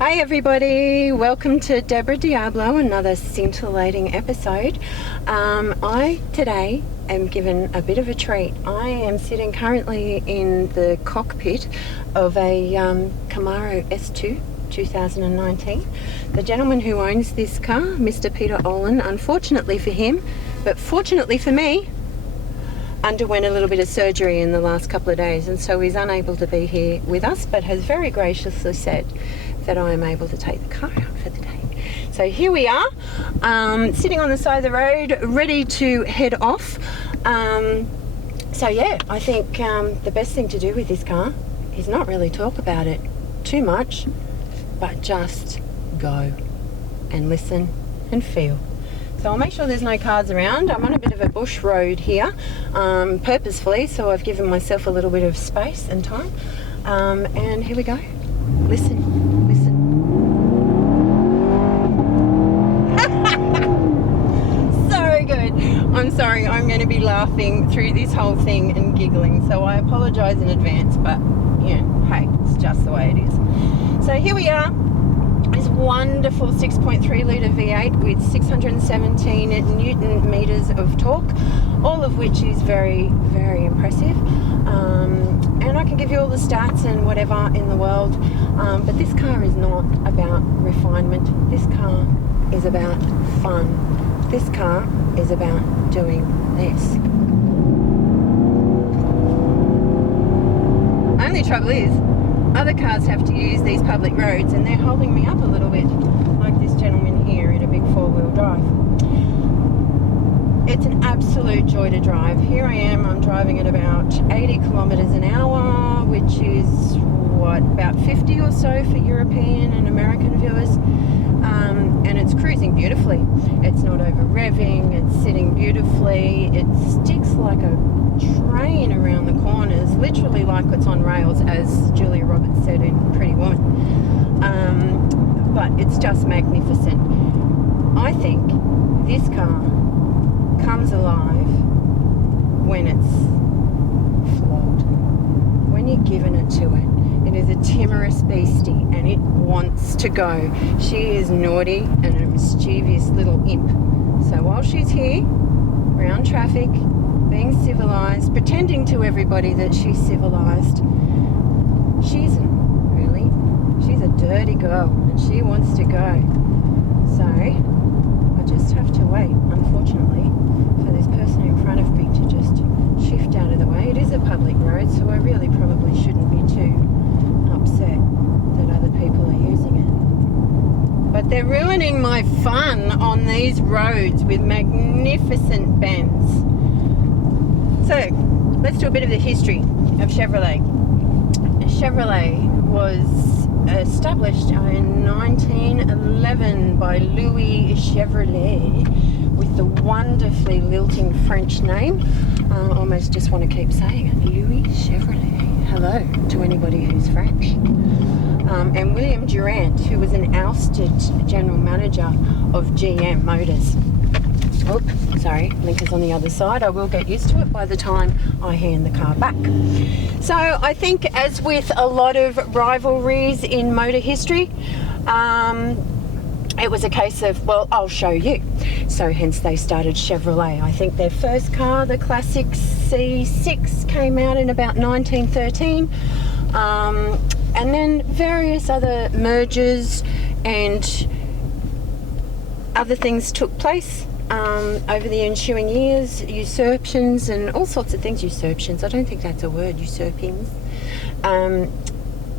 Hi everybody, welcome to Deborah Diablo, another scintillating episode. I today am given a bit of a treat. I am sitting currently in the cockpit of a Camaro S2 2019. The gentleman who owns this car, Mr. Peter Olin, unfortunately for him, but fortunately for me, underwent a little bit of surgery in the last couple of days, and so he's unable to be here with us, but has very graciously said that I am able to take the car out for the day. So here we are, sitting on the side of the road, ready to head off. So yeah, I think the best thing to do with this car is not really talk about it too much, but just go and listen and feel. So I'll make sure there's no cars around. I'm on a bit of a bush road here, purposefully, so I've given myself a little bit of space and time. And here we go. Listen, listen. So good. I'm sorry, I'm going to be laughing through this whole thing and giggling, so I apologise in advance, but, you know, hey, it's just the way it is. So here we are. This wonderful 6.3 litre V8 with 617 Newton meters of torque, all of which is very, very impressive. And I can give you all the stats and whatever in the world, but this car is not about refinement. This car is about fun. This car is about doing this. Only trouble is, other cars have to use these public roads and they're holding me up a little bit, like this gentleman here in a big four-wheel drive. It's an absolute joy to drive. Here I am, I'm driving at about 80 kilometers an hour, which is, what, about 50 or so for European and American viewers. And it's cruising beautifully. It's not over revving, it's sitting beautifully, it sticks like a train around the corners, literally like it's on rails, as Julia Roberts said in Pretty Woman. But it's just magnificent. I think this car comes alive when it's flawed, when you're giving it to it. It is a timorous beastie and it wants to go. She is naughty and a mischievous little imp. So while she's here, around traffic, being civilised, pretending to everybody that she's civilised, she isn't really. She's a dirty girl and she wants to go. So I just have to wait, unfortunately, for this person in front of me to just shift out of the way. It is a public road, so I really probably shouldn't be too upset that other people are using it. But they're ruining my fun on these roads with magnificent bends. So let's do a bit of the history of Chevrolet. Chevrolet was established in 1911 by Louis Chevrolet with the wonderfully lilting French name. I almost just want to keep saying it. Louis Chevrolet. Hello to anybody who's French. And William Durant, who was an ousted general manager of GM Motors. Oh, sorry, Linker's on the other side. I will get used to it by the time I hand the car back. So I think, as with a lot of rivalries in motor history, it was a case of, well, I'll show you. So hence they started Chevrolet. I think their first car, the classic C6, came out in about 1913. And then various other mergers and other things took place over the ensuing years, usurpations and all sorts of things. Usurpations, I don't think that's a word, usurpings.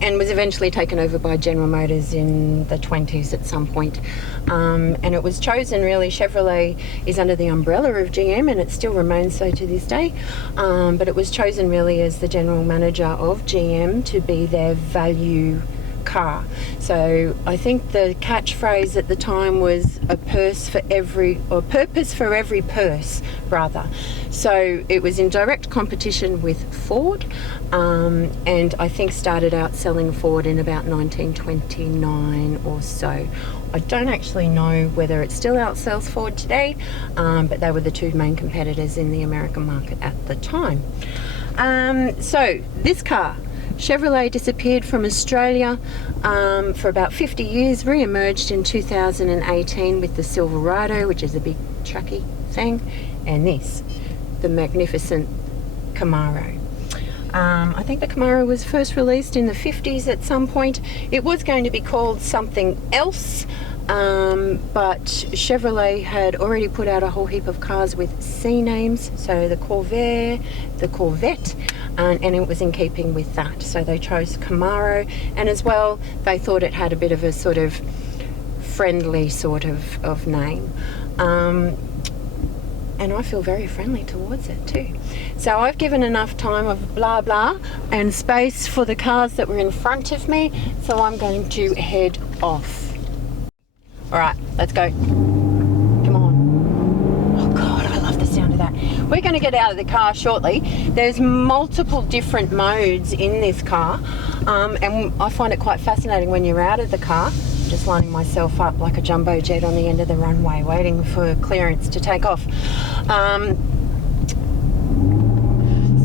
And was eventually taken over by General Motors in the 20s at some point. And it was chosen, really, Chevrolet is under the umbrella of GM and it still remains so to this day. But it was chosen really as the general manager of GM to be their value car. So I think the catchphrase at the time was a purse for every, or purpose for every purse, rather. So it was in direct competition with Ford, and I think started out selling Ford in about 1929 or so. I don't actually know whether it still outsells Ford today, but they were the two main competitors in the American market at the time. So this car Chevrolet disappeared from Australia for about 50 years, re-emerged in 2018 with the Silverado, which is a big trucky thing, and this, the magnificent Camaro. I think the Camaro was first released in the 50s at some point. It was going to be called something else, but Chevrolet had already put out a whole heap of cars with C names, so the Corvair, the Corvette, and it was in keeping with that. So they chose Camaro, and as well, they thought it had a bit of a sort of friendly sort of name. And I feel very friendly towards it too. So I've given enough time of blah blah and space for the cars that were in front of me, so I'm going to head off. All right, let's go. Come on. Oh God, I love the sound of that. We're going to get out of the car shortly. There's multiple different modes in this car, and I find it quite fascinating when you're out of the car. Just lining myself up like a jumbo jet on the end of the runway, waiting for clearance to take off.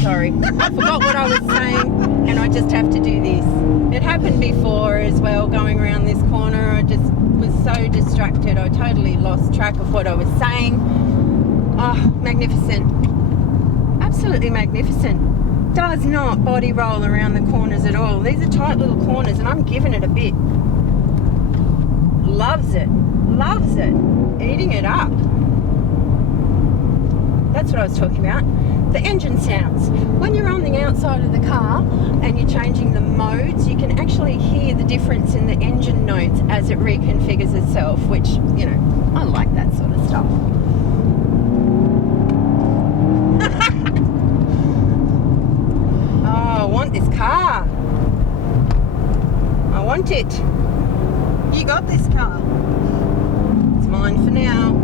Sorry, I forgot what I was saying, and I just have to do this. It happened before as well, going around this corner. I just was so distracted, I totally lost track of what I was saying. Oh, magnificent. Absolutely magnificent. Does not body roll around the corners at all. These are tight little corners, and I'm giving it a bit. Loves it, eating it up. That's what I was talking about. The engine sounds. When you're on the outside of the car and you're changing the modes, you can actually hear the difference in the engine notes as it reconfigures itself, which, you know, I like that sort of stuff. Oh, I want this car. I want it. You got this car. It's mine for now.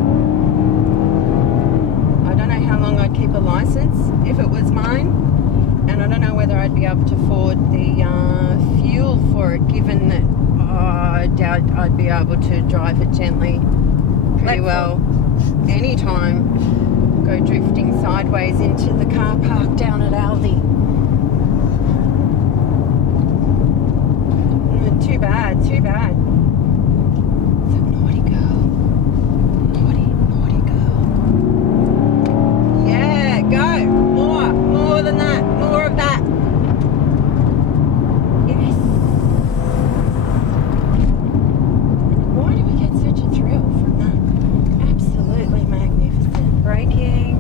I don't know how long I'd keep a license if it was mine, and I don't know whether I'd be able to afford the fuel for it, given that I doubt I'd be able to drive it gently pretty well anytime. Go drifting sideways into the car park down at Aldi. Too bad, too bad. More than that, more of that. Yes. Why do we get such a thrill from that? Absolutely magnificent. Braking,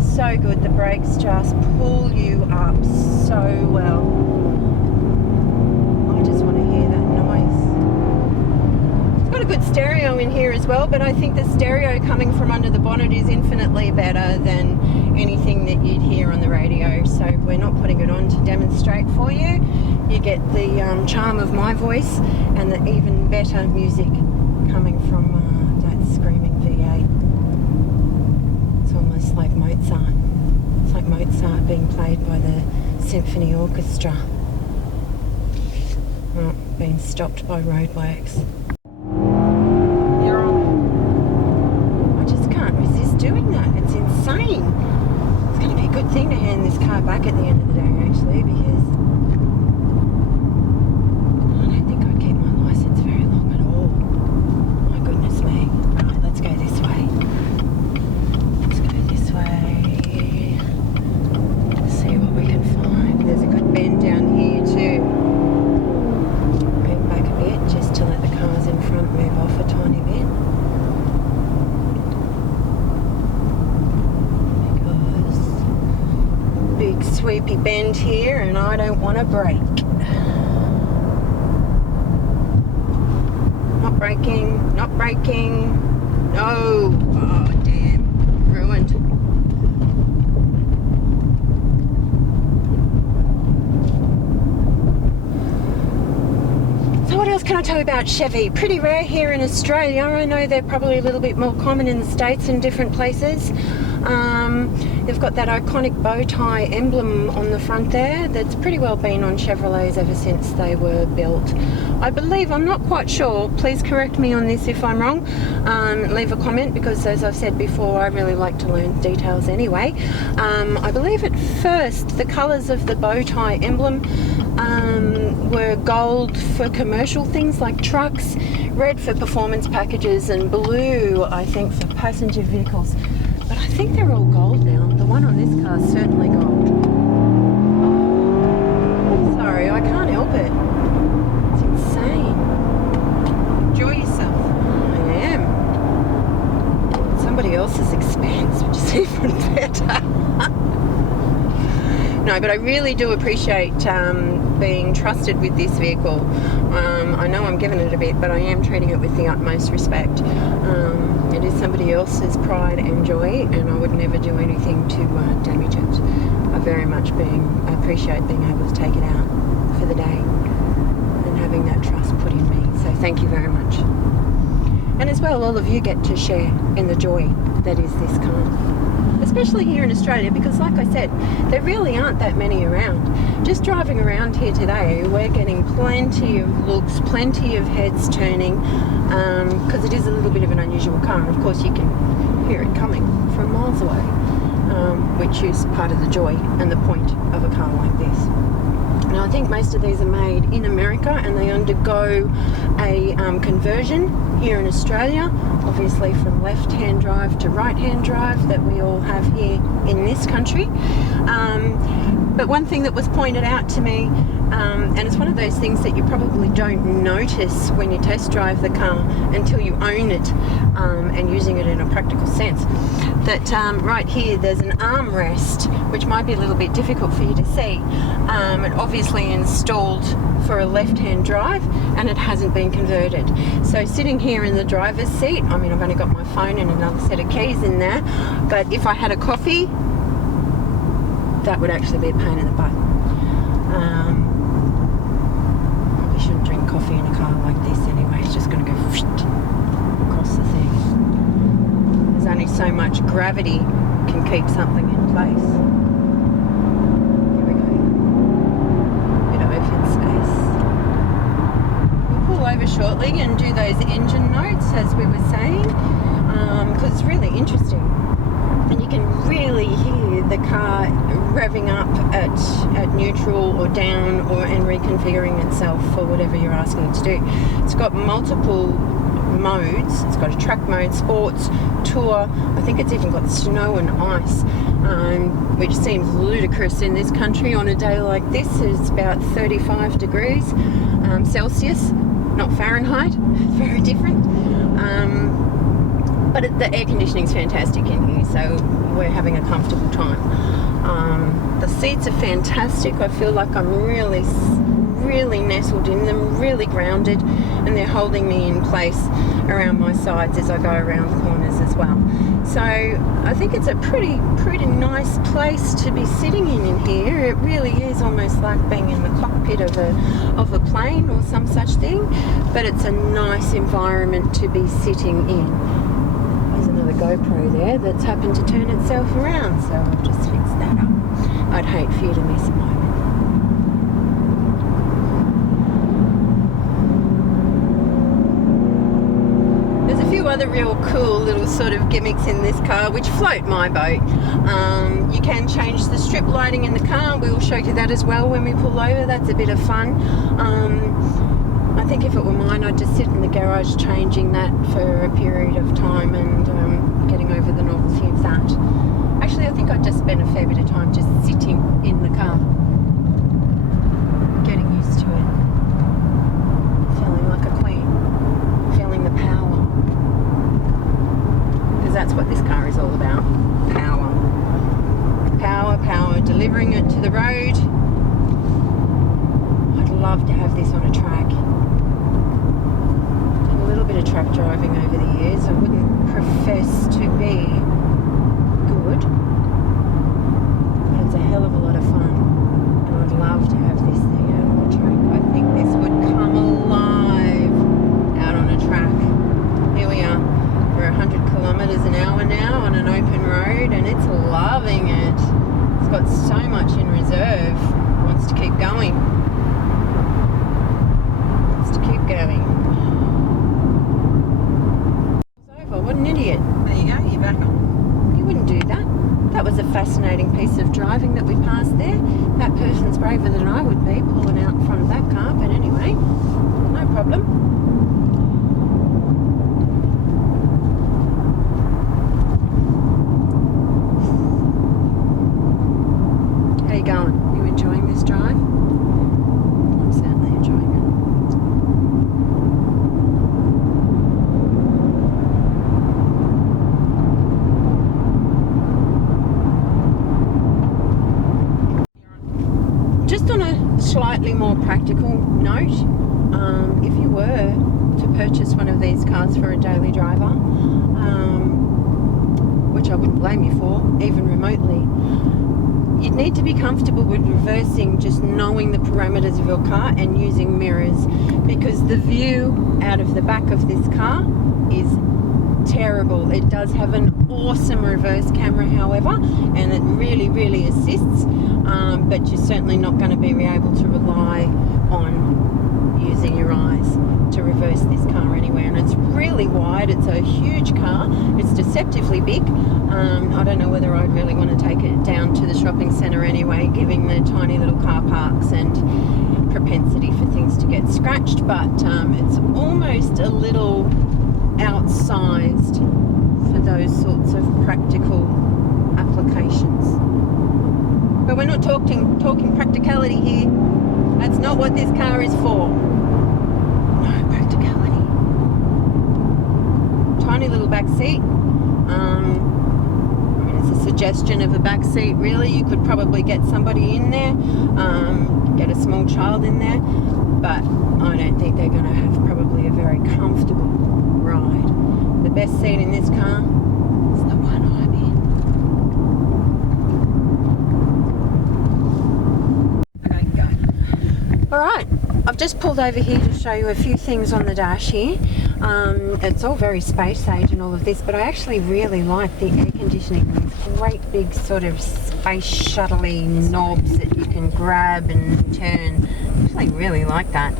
so good. The brakes just pull you up so well. I just want to hear that noise. It's got a good stereo in here as well, but I think the stereo coming from under the bonnet is infinitely better than anything that you'd hear on the radio, so we're not putting it on to demonstrate for you. You get the charm of my voice and the even better music coming from that screaming V8. It's almost like Mozart. It's like Mozart being played by the symphony orchestra. Oh, being stopped by roadworks. You're on. I just can't resist doing that. It's insane. It's going to be a good thing to hand this car back at the end of the day, actually, because I don't think I'd keep my license very long at all. My goodness me. Right, let's go this way. Let's go this way. See what we can find. There's a good bend down here too. Bend back a bit just to let the cars in front move off a tiny bit. Big sweepy bend here, and I don't want to brake. Not braking, not braking. No. Oh, damn. Ruined. So what else can I tell you about Chevy? Pretty rare here in Australia. I know they're probably a little bit more common in the States and different places. They've got that iconic bow tie emblem on the front there that's pretty well been on Chevrolets ever since they were built. I believe, I'm not quite sure, please correct me on this if I'm wrong, leave a comment, because as I've said before, I really like to learn details anyway. I believe at first the colours of the bow tie emblem were gold for commercial things like trucks, red for performance packages, and blue, I think, for passenger vehicles. But I think they're all gold now. The one on this car is certainly gold. Oh, sorry, I can't help it. It's insane. Enjoy yourself. I am. Somebody else's expense, which is even better. No, but I really do appreciate being trusted with this vehicle. I know I'm giving it a bit, but I am treating it with the utmost respect. It is somebody else's pride and joy, and I would never do anything to damage it. I very much appreciate being able to take it out for the day and having that trust put in me. So thank you very much. And as well, all of you get to share in the joy that is this car. Especially here in Australia, because like I said, there really aren't that many around. Just driving around here today, we're getting plenty of looks, plenty of heads turning, because it is a little bit of an unusual car, and of course you can hear it coming from miles away, which is part of the joy and the point of a car like this. Now I think most of these are made in America, and they undergo a conversion here in Australia, obviously from left-hand drive to right-hand drive that we all have here in this country. But one thing that was pointed out to me, and it's one of those things that you probably don't notice when you test drive the car until you own it and using it in a practical sense, that right here there's an armrest, which might be a little bit difficult for you to see. It obviously installed for a left-hand drive, and it hasn't been converted. So sitting here in the driver's seat, I mean, I've only got my phone and another set of keys in there, but if I had a coffee, that would actually be a pain in the butt. Probably shouldn't drink coffee in a car like this anyway. It's just going to go across the thing. There's only so much gravity can keep something in place. Here we go. Bit of open space. We'll pull over shortly and do those engine notes, as we were saying, because it's really interesting. And you can really hear the car revving up at neutral or down, and reconfiguring itself for whatever you're asking it to do. It's got multiple modes. It's got a track mode, sports, tour. I think it's even got snow and ice, which seems ludicrous in this country on a day like this. It's about 35 degrees Celsius, not Fahrenheit. Very different. But the air conditioning is fantastic in here, so we're having a comfortable time. The seats are fantastic. I feel like I'm really nestled in them, really grounded, and they're holding me in place around my sides as I go around the corners as well. So I think it's a pretty nice place to be sitting in here. It really is almost like being in the cockpit of a plane or some such thing, but it's a nice environment to be sitting in. There's another GoPro there that's happened to turn itself around, so I've just fixed that up. I'd hate for you to miss a moment. There's a few other real cool little sort of gimmicks in this car which float my boat. You can change the strip lighting in the car. We will show you that as well when we pull over. That's a bit of fun. I think if it were mine, I'd just sit in the garage changing that for a period of time and getting over the novelty of that. Actually, I think I'd just spend a fair bit of time just sitting in the car, getting used to it, feeling like a queen, feeling the power. Because that's what this car is all about. Power. Power, power, delivering it to the road. I'd love to have this on a track. A little bit of truck driving over the years. I wouldn't profess to be good, but it's a hell of a lot of fun, and I'd love to have this thing out on a track. I think this would come alive out on a track. Here we are. We're 100 kilometres an hour now on an open road, and it's loving it. It's got so much in reserve. It wants to keep going. What an idiot. There you go, you're back on. You wouldn't do that. That was a fascinating piece of driving that we passed there. That person's braver than I would be pulling out in front of that car, but anyway, no problem. How you going? You enjoying this drive? I'm certainly enjoying it. Just on a slightly more practical note, if you were to purchase one of these cars for a daily driver, which I wouldn't blame you for, even remotely, you'd need to be comfortable with reversing, just knowing the parameters of your car and using mirrors, because the view out of the back of this car is terrible. It does have an awesome reverse camera, however, and it really assists, but you're certainly not going to be able to rely on using your eyes to reverse this car anywhere. And it's really wide, it's a huge car, it's deceptively big. I don't know whether I'd really want to take it down to the shopping centre anyway, giving the tiny little car parks and propensity for things to get scratched, but it's almost a little outsized for those sorts of practical applications. But we're not talking practicality here. That's not what this car is for. No practicality. Tiny little back seat. I mean, it's a suggestion of a back seat, really. You could probably get somebody in there, get a small child in there, but I don't think they're going to have probably a very comfortable ride. The best seat in this car is the one I'm in. Okay, go. Alright, I've just pulled over here to show you a few things on the dash here. It's all very space age and all of this, but I actually really like the air conditioning. These great big sort of space shuttle-y knobs that you can grab and turn. I actually really like that.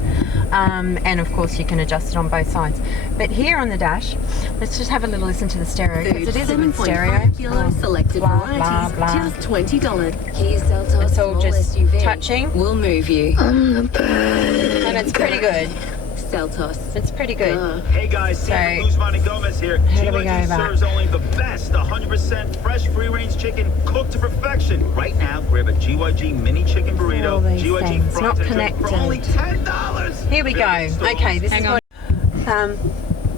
And of course you can adjust it on both sides. But here on the dash, let's just have a little listen to the stereo, because it is a good stereo. Kilo selected varieties, just $20. Kia Seltos It's all just SUV. touching. We'll move you. And it's pretty good. Seltos. It's pretty good. Hey guys, Sam Guzman and Gomez here. How do we go GYG back? serves only the best 100% fresh free-range chicken cooked to perfection. Right now, grab a GYG mini chicken All burrito, these GYG things, not fries and drink for connected. only $10. Here we go. Okay, this is what.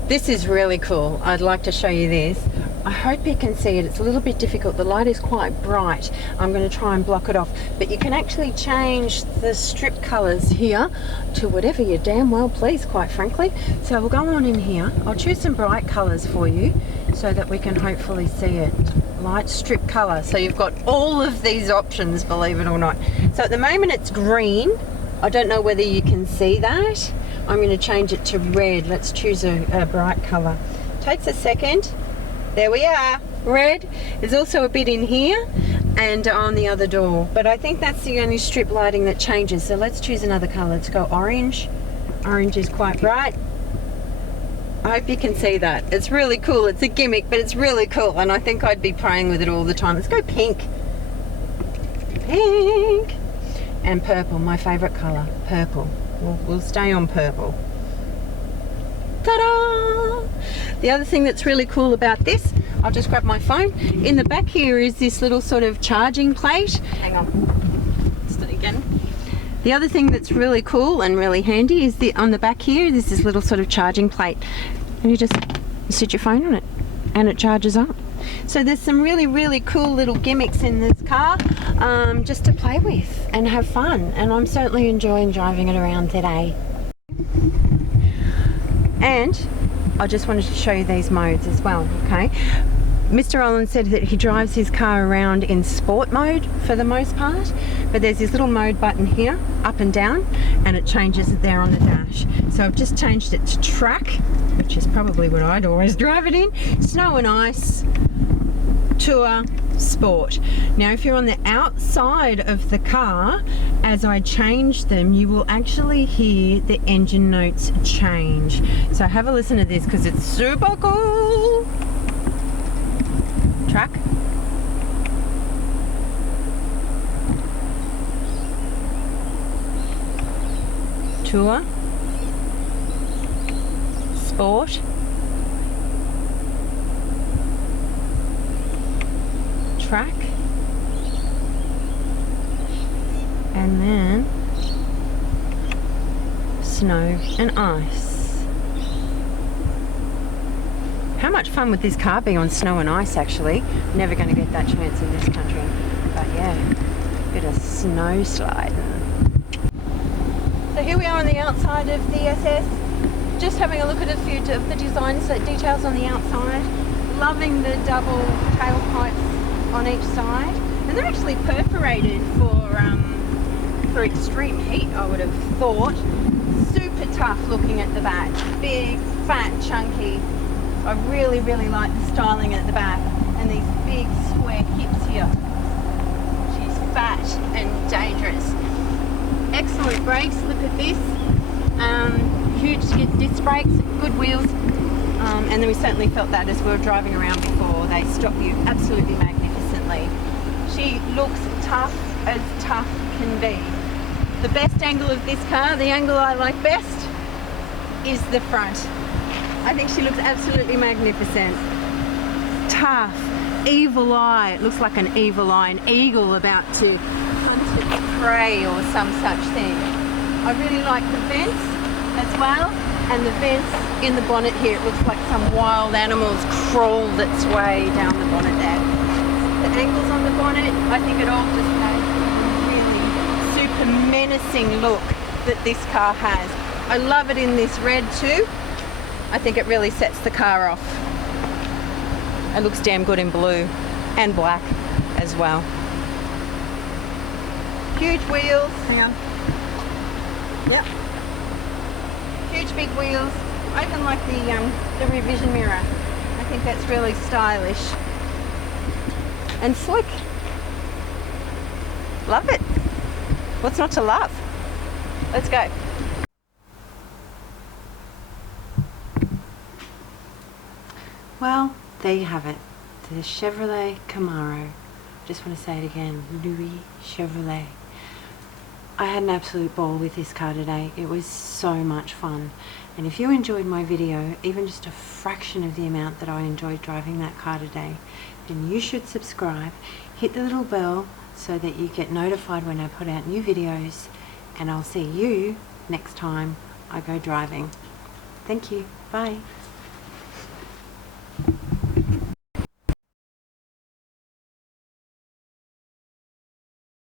This is really cool. I'd like to show you this. I hope you can see it. It's a little bit difficult. The light is quite bright. I'm going to try and block it off. But you can actually change the strip colours here to whatever you damn well please, quite frankly. So we'll go on in here. I'll choose some bright colours for you so that we can hopefully see it. Light strip colour. So you've got all of these options, believe it or not. So at the moment it's green. I don't know whether you can see that. I'm going to change it to red. Let's choose a bright colour. Takes a second. There we are, red. There's also a bit in here and on the other door, but I think that's the only strip lighting that changes. So let's choose another colour. Let's go orange. Orange is quite bright. I hope you can see that. It's really cool. It's a gimmick, but it's really cool, and I think I'd be playing with it all the time. Let's go pink. Pink. And purple, my favourite colour, purple. We'll stay on purple. Ta-da! The other thing that's really cool about this, I'll just grab my phone. In the back here is this little sort of charging plate. Hang on. Just do it again. The other thing that's really cool and really handy is on the back here, there's this little sort of charging plate. And you sit your phone on it and it charges up. So there's some really cool little gimmicks in this car just to play with and have fun. And I'm certainly enjoying driving it around today. And I just wanted to show you these modes as well, okay? Mr. Olin said that he drives his car around in sport mode for the most part, but there's this little mode button here, up and down, and it changes it there on the dash. So I've just changed it to track, which is probably what I'd always drive it in, snow and ice, tour, sport. Now if you're on the outside of the car, as I change them, you will actually hear the engine notes change. So have a listen to this because it's super cool. Track. Tour, Sport, Track, and then Snow and Ice. How much fun would this car be on snow and ice, actually? Never going to get that chance in this country. But yeah, bit of snow sliding. So here we are on the outside of the SS. Just having a look at a few of the designs, details on the outside. Loving the double tailpipes on each side. And they're actually perforated for extreme heat, I would have thought. Super tough looking at the back. Big, fat, chunky. I really, really like the styling at the back. And these big square hips here. She's fat and dangerous. Excellent brakes, look at this. Huge disc brakes, good wheels. And then we certainly felt that as we were driving around before. They stop you absolutely magnificently. She looks tough as tough can be. The best angle of this car, the angle I like best, is the front. I think she looks absolutely magnificent. Tough, evil eye. It looks like an evil eye, an eagle about to hunt its prey or some such thing. I really like the vents as well, and the vents in the bonnet here. It looks like some wild animal's crawled its way down the bonnet there. The angles on the bonnet, I think it all just adds a really super menacing look that this car has. I love it in this red too. I think it really sets the car off. It looks damn good in blue and black as well. Huge wheels, hang on. Yep. Huge big wheels. I even like the rear vision mirror. I think that's really stylish and slick. Love it. What's not to love? Let's go. Well, there you have it. The Chevrolet Camaro. Just want to say it again, Louis Chevrolet. I had an absolute ball with this car today. It was so much fun. And if you enjoyed my video, even just a fraction of the amount that I enjoyed driving that car today, then you should subscribe, hit the little bell so that you get notified when I put out new videos, and I'll see you next time I go driving. Thank you. Bye.